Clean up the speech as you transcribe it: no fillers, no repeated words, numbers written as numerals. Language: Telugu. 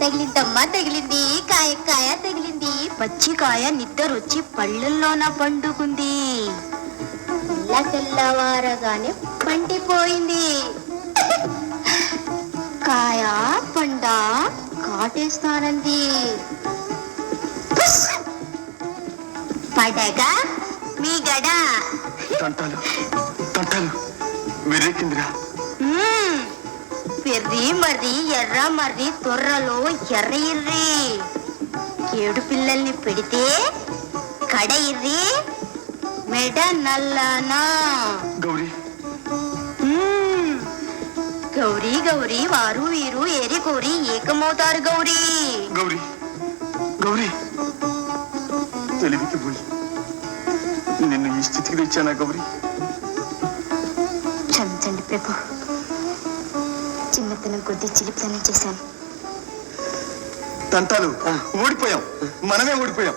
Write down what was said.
తగిలిందమ్మా తగిలింది, కాయ కాయ తగిలింది. పచ్చికాయ నిద్రొచ్చి పళ్ళల్లోన పండుకుంది. తెల్లవారగానే పండిపోయింది. కాయ పండ కాటేస్తానంది. పడగా మీ గడ తంటాలు తంటాలు విరేకిందిరా. పెర్రి మర్రి ఎర్ర మర్రి తొర్రలో ఎర్ర ఇర్రి. ఏడు పిల్లల్ని పెడితే కడ ఇర్రి మెడ నల్లనా. గౌరీ గౌరీ గౌరీ వారు వీరు ఏరి కోరి ఏకమవుతారు గౌరీ. గౌరీ గౌరీ తెలివికి పోయి నిన్ను ఈ స్థితికి తెచ్చానా గౌరీ? క్షమించండి ప్రభు, చిన్నతనం కొద్దీ చిలిపితనం చేశాను. తంటాలు ఓడిపోయాం, మనమే ఓడిపోయాం.